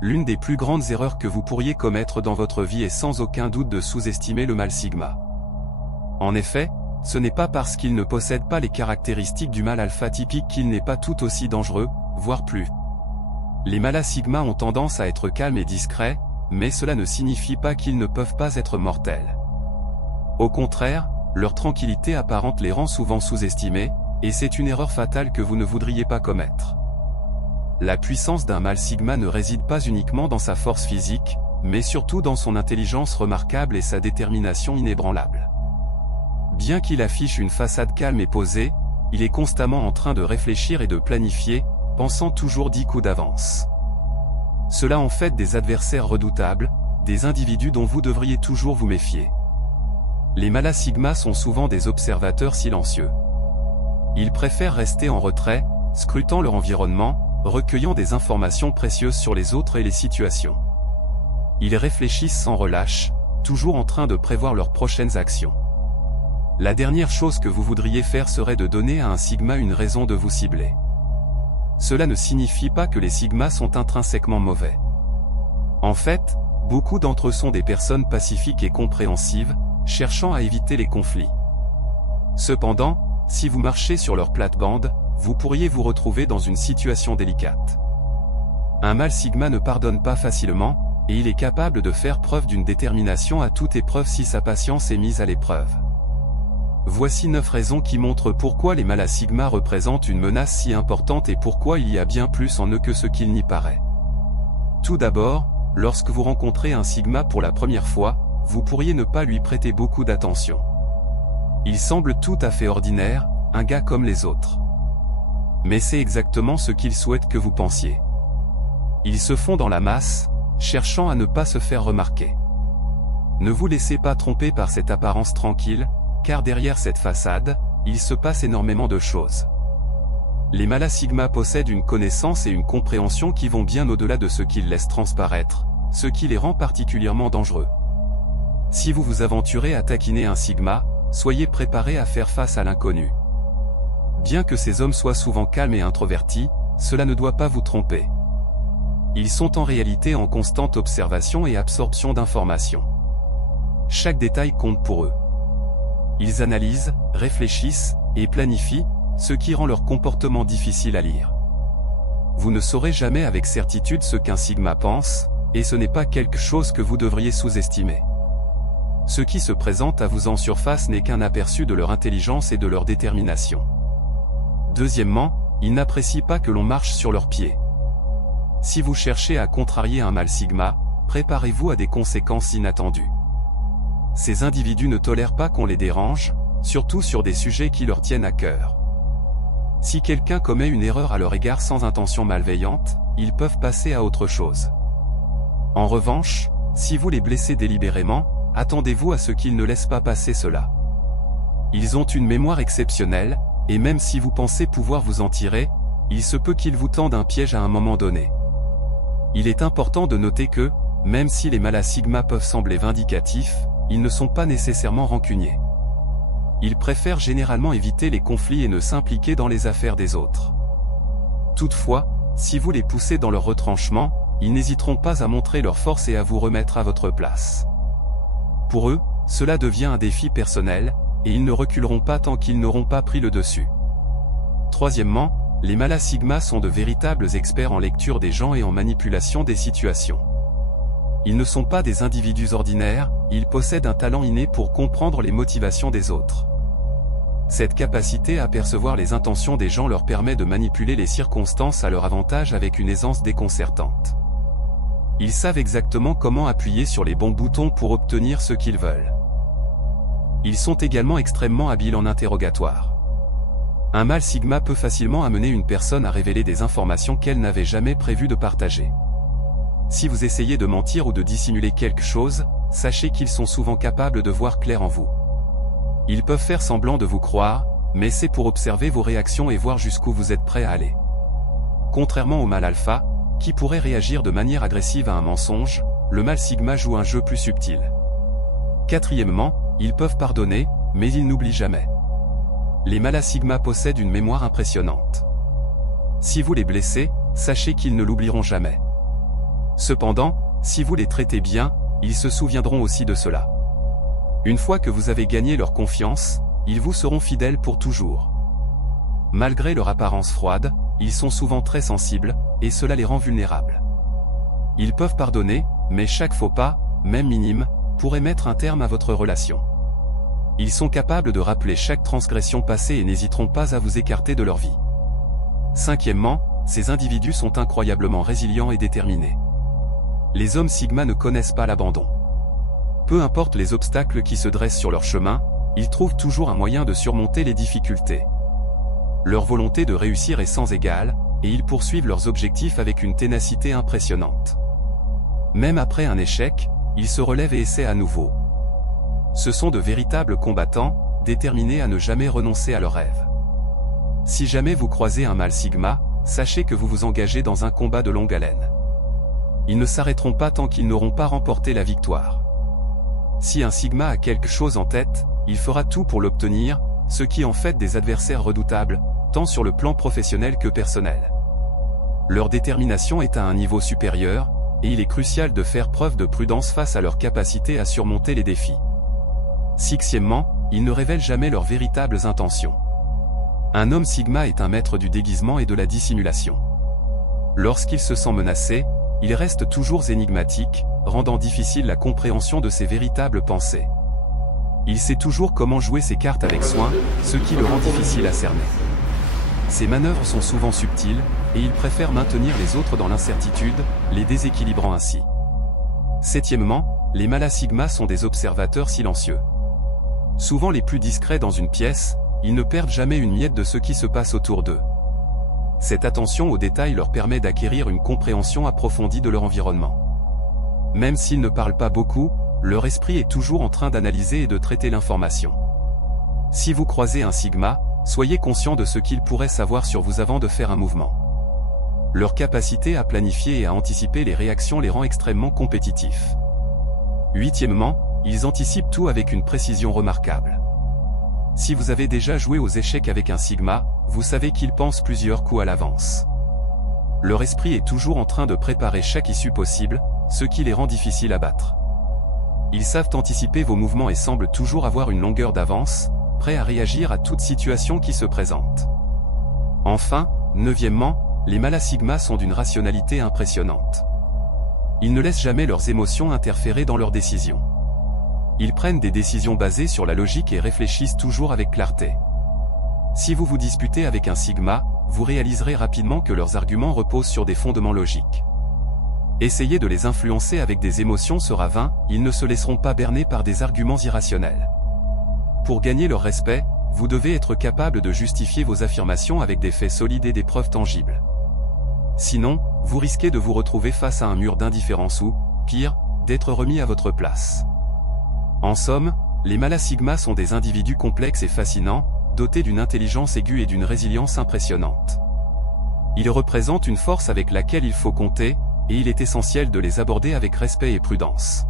l'une des plus grandes erreurs que vous pourriez commettre dans votre vie est sans aucun doute de sous-estimer le mâle sigma. En effet, ce n'est pas parce qu'il ne possède pas les caractéristiques du mâle alpha typique qu'il n'est pas tout aussi dangereux, voire plus. Les mâles sigma ont tendance à être calmes et discrets, mais cela ne signifie pas qu'ils ne peuvent pas être mortels. Au contraire, leur tranquillité apparente les rend souvent sous-estimés, et c'est une erreur fatale que vous ne voudriez pas commettre. La puissance d'un mâle sigma ne réside pas uniquement dans sa force physique, mais surtout dans son intelligence remarquable et sa détermination inébranlable. Bien qu'il affiche une façade calme et posée, il est constamment en train de réfléchir et de planifier, pensant toujours 10 coups d'avance. Cela en fait des adversaires redoutables, des individus dont vous devriez toujours vous méfier. Les mâles sigma sont souvent des observateurs silencieux. Ils préfèrent rester en retrait, scrutant leur environnement, recueillant des informations précieuses sur les autres et les situations. Ils réfléchissent sans relâche, toujours en train de prévoir leurs prochaines actions. La dernière chose que vous voudriez faire serait de donner à un sigma une raison de vous cibler. Cela ne signifie pas que les sigmas sont intrinsèquement mauvais. En fait, beaucoup d'entre eux sont des personnes pacifiques et compréhensives, cherchant à éviter les conflits. Cependant, si vous marchez sur leur plate-bande, vous pourriez vous retrouver dans une situation délicate. Un mâle sigma ne pardonne pas facilement, et il est capable de faire preuve d'une détermination à toute épreuve si sa patience est mise à l'épreuve. Voici 9 raisons qui montrent pourquoi les mâles sigma représentent une menace si importante et pourquoi il y a bien plus en eux que ce qu'il n'y paraît. Tout d'abord, lorsque vous rencontrez un sigma pour la première fois, vous pourriez ne pas lui prêter beaucoup d'attention. Il semble tout à fait ordinaire, un gars comme les autres. Mais c'est exactement ce qu'il souhaite que vous pensiez. Ils se font dans la masse, cherchant à ne pas se faire remarquer. Ne vous laissez pas tromper par cette apparence tranquille, car derrière cette façade, il se passe énormément de choses. Les mâles sigma possèdent une connaissance et une compréhension qui vont bien au-delà de ce qu'ils laissent transparaître, ce qui les rend particulièrement dangereux. Si vous vous aventurez à taquiner un sigma, soyez préparé à faire face à l'inconnu. Bien que ces hommes soient souvent calmes et introvertis, cela ne doit pas vous tromper. Ils sont en réalité en constante observation et absorption d'informations. Chaque détail compte pour eux. Ils analysent, réfléchissent, et planifient, ce qui rend leur comportement difficile à lire. Vous ne saurez jamais avec certitude ce qu'un sigma pense, et ce n'est pas quelque chose que vous devriez sous-estimer. Ce qui se présente à vous en surface n'est qu'un aperçu de leur intelligence et de leur détermination. Deuxièmement, ils n'apprécient pas que l'on marche sur leurs pieds. Si vous cherchez à contrarier un mâle sigma, préparez-vous à des conséquences inattendues. Ces individus ne tolèrent pas qu'on les dérange, surtout sur des sujets qui leur tiennent à cœur. Si quelqu'un commet une erreur à leur égard sans intention malveillante, ils peuvent passer à autre chose. En revanche, si vous les blessez délibérément, attendez-vous à ce qu'ils ne laissent pas passer cela. Ils ont une mémoire exceptionnelle, et même si vous pensez pouvoir vous en tirer, il se peut qu'ils vous tendent un piège à un moment donné. Il est important de noter que, même si les mâles sigma peuvent sembler vindicatifs, ils ne sont pas nécessairement rancuniers. Ils préfèrent généralement éviter les conflits et ne s'impliquer dans les affaires des autres. Toutefois, si vous les poussez dans leur retranchement, ils n'hésiteront pas à montrer leur force et à vous remettre à votre place. Pour eux, cela devient un défi personnel, et ils ne reculeront pas tant qu'ils n'auront pas pris le dessus. Troisièmement, les mâles sigma sont de véritables experts en lecture des gens et en manipulation des situations. Ils ne sont pas des individus ordinaires, ils possèdent un talent inné pour comprendre les motivations des autres. Cette capacité à percevoir les intentions des gens leur permet de manipuler les circonstances à leur avantage avec une aisance déconcertante. Ils savent exactement comment appuyer sur les bons boutons pour obtenir ce qu'ils veulent. Ils sont également extrêmement habiles en interrogatoire. Un mâle sigma peut facilement amener une personne à révéler des informations qu'elle n'avait jamais prévu de partager. Si vous essayez de mentir ou de dissimuler quelque chose, sachez qu'ils sont souvent capables de voir clair en vous. Ils peuvent faire semblant de vous croire, mais c'est pour observer vos réactions et voir jusqu'où vous êtes prêt à aller. Contrairement au mâle alpha, qui pourrait réagir de manière agressive à un mensonge, le mâle sigma joue un jeu plus subtil. Quatrièmement, ils peuvent pardonner, mais ils n'oublient jamais. Les mâles sigma possèdent une mémoire impressionnante. Si vous les blessez, sachez qu'ils ne l'oublieront jamais. Cependant, si vous les traitez bien, ils se souviendront aussi de cela. Une fois que vous avez gagné leur confiance, ils vous seront fidèles pour toujours. Malgré leur apparence froide, ils sont souvent très sensibles, et cela les rend vulnérables. Ils peuvent pardonner, mais chaque faux pas, même minime, pourrait mettre un terme à votre relation. Ils sont capables de rappeler chaque transgression passée et n'hésiteront pas à vous écarter de leur vie. Cinquièmement, ces individus sont incroyablement résilients et déterminés. Les hommes Sigma ne connaissent pas l'abandon. Peu importe les obstacles qui se dressent sur leur chemin, ils trouvent toujours un moyen de surmonter les difficultés. Leur volonté de réussir est sans égale, et ils poursuivent leurs objectifs avec une ténacité impressionnante. Même après un échec, ils se relèvent et essaient à nouveau. Ce sont de véritables combattants, déterminés à ne jamais renoncer à leurs rêves. Si jamais vous croisez un mâle Sigma, sachez que vous vous engagez dans un combat de longue haleine. Ils ne s'arrêteront pas tant qu'ils n'auront pas remporté la victoire. Si un Sigma a quelque chose en tête, il fera tout pour l'obtenir, ce qui en fait des adversaires redoutables, tant sur le plan professionnel que personnel. Leur détermination est à un niveau supérieur, et il est crucial de faire preuve de prudence face à leur capacité à surmonter les défis. Sixièmement, ils ne révèlent jamais leurs véritables intentions. Un homme Sigma est un maître du déguisement et de la dissimulation. Lorsqu'il se sent menacé, il reste toujours énigmatique, rendant difficile la compréhension de ses véritables pensées. Il sait toujours comment jouer ses cartes avec soin, ce qui le rend difficile à cerner. Ses manœuvres sont souvent subtiles, et il préfère maintenir les autres dans l'incertitude, les déséquilibrant ainsi. Septièmement, les Mâles Sigma sont des observateurs silencieux. Souvent les plus discrets dans une pièce, ils ne perdent jamais une miette de ce qui se passe autour d'eux. Cette attention aux détails leur permet d'acquérir une compréhension approfondie de leur environnement. Même s'ils ne parlent pas beaucoup, leur esprit est toujours en train d'analyser et de traiter l'information. Si vous croisez un Sigma, soyez conscient de ce qu'il pourrait savoir sur vous avant de faire un mouvement. Leur capacité à planifier et à anticiper les réactions les rend extrêmement compétitifs. Huitièmement, ils anticipent tout avec une précision remarquable. Si vous avez déjà joué aux échecs avec un Sigma, vous savez qu'ils pensent plusieurs coups à l'avance. Leur esprit est toujours en train de préparer chaque issue possible, ce qui les rend difficiles à battre. Ils savent anticiper vos mouvements et semblent toujours avoir une longueur d'avance, prêts à réagir à toute situation qui se présente. Enfin, neuvièmement, les Mâles Sigma sont d'une rationalité impressionnante. Ils ne laissent jamais leurs émotions interférer dans leurs décisions. Ils prennent des décisions basées sur la logique et réfléchissent toujours avec clarté. Si vous vous disputez avec un Sigma, vous réaliserez rapidement que leurs arguments reposent sur des fondements logiques. Essayer de les influencer avec des émotions sera vain, ils ne se laisseront pas berner par des arguments irrationnels. Pour gagner leur respect, vous devez être capable de justifier vos affirmations avec des faits solides et des preuves tangibles. Sinon, vous risquez de vous retrouver face à un mur d'indifférence ou, pire, d'être remis à votre place. En somme, les Mâles Sigma sont des individus complexes et fascinants, dotés d'une intelligence aiguë et d'une résilience impressionnante. Ils représentent une force avec laquelle il faut compter, et il est essentiel de les aborder avec respect et prudence.